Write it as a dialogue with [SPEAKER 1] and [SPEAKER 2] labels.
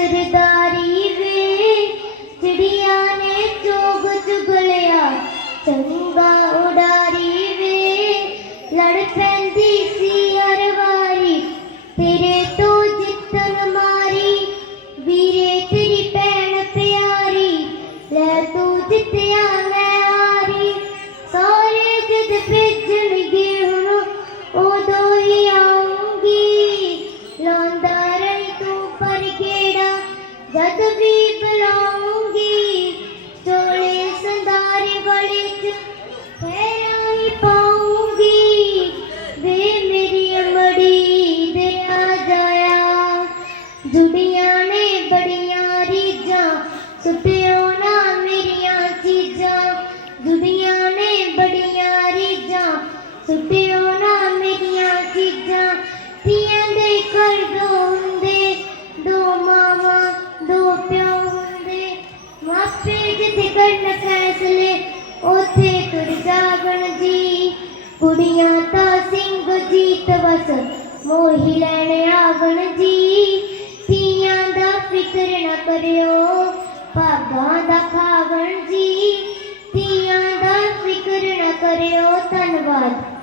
[SPEAKER 1] सरदारी वे, चिड़िया ने चोग चुगलिया। चंगा उडारी वे, लड़ पैंदी सी अरवारी तेरे तो जितन मारी, वीरे तेरी भैन प्यारी। ले तू जितया मैं हारी, सारे जद पे ਜਦ ਵੀ ਬੁਲਾਉਂਗੀ ਤੋਲੇ ਸੰਦਾਰੇ ਵਾਲੇ ਚ ਫੇਰਾਂ ਹੀ ਪਾਉਂਗੀ। ਵੇ ਮੇਰੀ ਅਮੜੀ ਦੇ ਆ ਜਾਇਆ। ਜੁੜੀਆਂ ਨੇ ਬੜੀਆਂ ਰੀਜਾਂ ਸੁਟਿਓ ਨਾ ਮੇਰੀਆਂ ਚੀਜ਼ਾਂ। ਜੁੜੀਆਂ ਨੇ ਬੜੀਆਂ ਰੀਜਾਂ ਸੁਟਿਓ ਕੁੜੀਆਂ ਤਾਂ ਸਿੰਘ ਜੀਤ ਵਸ ਮੋਹੀ ਲੈਣ ਆਵਣ ਜੀ। ਧੀਆਂ ਦਾ ਫਿਕਰ ਨਾ ਕਰਿਓ, ਭਾਗਾਂ ਦਾ ਖਾਵਣ ਜੀ। ਧੀਆਂ ਦਾ ਫਿਕਰ ਨਾ ਕਰਿਓ, ਧੰਨਵਾਦ।